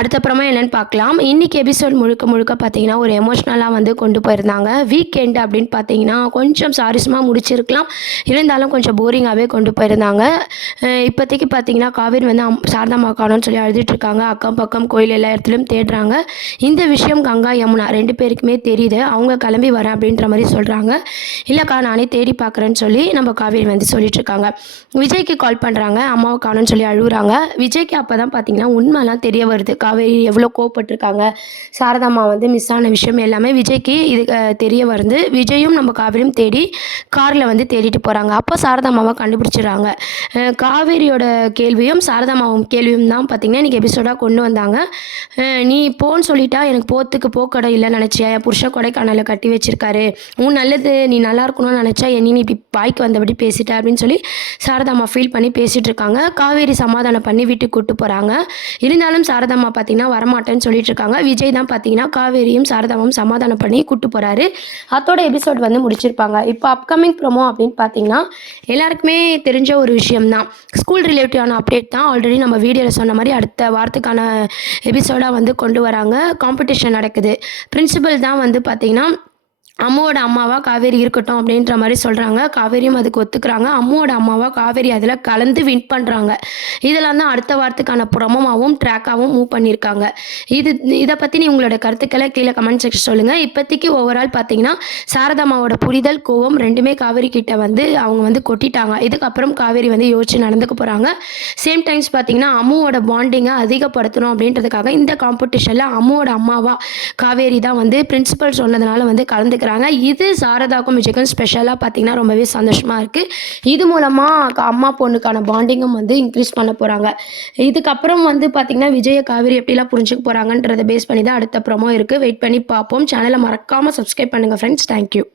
அடுத்தப்புறமா என்னன்னு பார்க்கலாம். இன்னைக்கு எபிசோட் முழுக்க முழுக்க பார்த்தீங்கன்னா, ஒரு எமோஷ்னலா வந்து கொண்டு போயிருந்தாங்க. வீக்கெண்ட் அப்படின்னு பார்த்தீங்கன்னா, கொஞ்சம் சுவாரஸ்யமா முடிச்சிருக்கலாம். இருந்தாலும் கொஞ்சம் போரிங்காவே கொண்டு போயிருந்தாங்க. இப்போதைக்கு பார்த்தீங்கன்னா, காவேரி வந்து சாரதாம்மா காணோம்னு சொல்லி அழுதுட்டுருக்காங்க. அக்கம் பக்கம் கோயில் எல்லா இடத்துலயும் தேடுறாங்க. இந்த விஷயம் கங்கா, யமுனா 2 பேருக்குமே தெரியுது. அவங்க கிளம்பி வரேன் அப்படின்ற மாரி சொல்றாங்க. இல்லக்கா நானே தேடி பார்க்குறேன்னு சொல்லி நம்ம காவேரி வந்து சொல்லிட்டுருக்காங்க. விஜய்க்கு கால் பண்ணுறாங்க. அம்மாவை காணோம்னு சொல்லி அழுவுறாங்க. விஜய்க்கு அப்போ தான் பார்த்தீங்கன்னா, உண்மைலாம் தெரிய வருது. காவேரி எவ்வளோ கோவப்பட்டிருக்காங்க. சாரதாம்மா வந்து மிஸ் ஆன விஷயம் எல்லாமே விஜய்க்கு இது தெரிய வருது. விஜயும் நம்ம காவேரியும் தேடி காரில் வந்து தேடிட்டு போகிறாங்க. அப்போ சாரதாம்மாவை கண்டுபிடிச்சிடுறாங்க. காவேரியோட கேள்வியும் சாரதாம்மாவும் கேள்வியும் தான் பார்த்திங்கன்னா இன்றைக்கி எபிசோடாக கொண்டு வந்தாங்க. நீ போன்னு சொல்லிட்டா எனக்கு போகிறதுக்கு போக்கடை இல்லைன்னு நினச்சியா? என் புருஷன் கொடைக்கானலில் கட்டி வச்சிருக்காரு. உன் நல்லது நீ நல்லா இருக்கணும்னு நினச்சா நீ இப்படி வாய்க்கு வந்தபடி பேசிட்ட அப்படின்னு சொல்லி சாரதாம்மா ஃபீல் பண்ணி பேசிகிட்டு இருக்காங்க. காவேரி சமாதானம் பண்ணி வீட்டுக்கு கூப்பிட்டு போகிறாங்க. இருந்தாலும் சாரதாம்மா பார்த்தீங்கன்னா வரமாட்டேன்னு சொல்லிட்டு இருக்காங்க. விஜய் தான் பார்த்தீங்கன்னா காவேரியும் சாரதாவும் சமாதானம் பண்ணி கூப்பிட்டு போகிறாரு. அதோட எபிசோட் வந்து முடிச்சிருப்பாங்க. இப்போ அப்கமிங் ப்ரோமோ அப்படின்னு பார்த்தீங்கன்னா எல்லாருக்குமே தெரிஞ்ச ஒரு விஷயம் தான். ஸ்கூல் ரிலேட்டிவான அப்டேட் தான். ஆல்ரெடி நம்ம வீடியோவில் சொன்ன மாதிரி அடுத்த வாரத்துக்கான எபிசோடாக வந்து கொண்டு வராங்க. காம்படிஷன் நடக்குது. பிரின்சிபல் தான் வந்து பார்த்தீங்கன்னா அம்முவோட அம்மாவா காவேரி இருக்கட்டும் அப்படின்ற மாதிரி சொல்கிறாங்க. காவேரியும் அதுக்கு ஒத்துக்கிறாங்க. அம்முவோட அம்மாவா காவேரி அதில் கலந்து வின் பண்ணுறாங்க. இதெல்லாம் தான் அடுத்த வாரத்துக்கான ப்ரொமோவாகவும் ட்ராக்காகவும் மூவ் பண்ணியிருக்காங்க. இதை பற்றி உங்களோட கருத்துக்களை கீழே கமெண்ட் செக்ஷன் சொல்லுங்கள். இப்போதைக்கு ஓவரால் பார்த்தீங்கன்னா சாரதாம்மாவோட புரிதல் கோவம் ரெண்டுமே காவேரி கிட்ட வந்து அவங்க வந்து கொட்டிட்டாங்க. இதுக்கப்புறம் காவேரி வந்து யோசிச்சு நடந்துக்க போகிறாங்க. சேம் டைம்ஸ் பார்த்தீங்கன்னா அம்முவோட பாண்டிங்கை அதிகப்படுத்தணும் அப்படின்றதுக்காக இந்த காம்படிஷனில் அம்முவோட அம்மாவா காவேரி தான் வந்து பிரின்சிபல் சொன்னதுனால வந்து கலந்துக்கிறாங்க. இது சாரதாக்கும் விஜய்க்கும் ஸ்பெஷலாக பார்த்தீங்கன்னா ரொம்பவே சந்தோஷமாக இருக்குது. இது மூலமாக அம்மா பொண்ணுக்கான பாண்டிங்கும் வந்து இன்க்ரீஸ் பண்ண போகிறாங்க. இதுக்கப்புறம் வந்து பார்த்திங்கன்னா விஜய காவேரி எப்படிலாம் புரிஞ்சுக்க போகிறாங்கன்றதை பேஸ் பண்ணி தான் அடுத்த ப்ரோமோ இருக்குது. வெயிட் பண்ணி பார்ப்போம். சேனலை மறக்காமல் சப்ஸ்கிரைப் பண்ணுங்கள் ஃப்ரெண்ட்ஸ். தேங்க்யூ.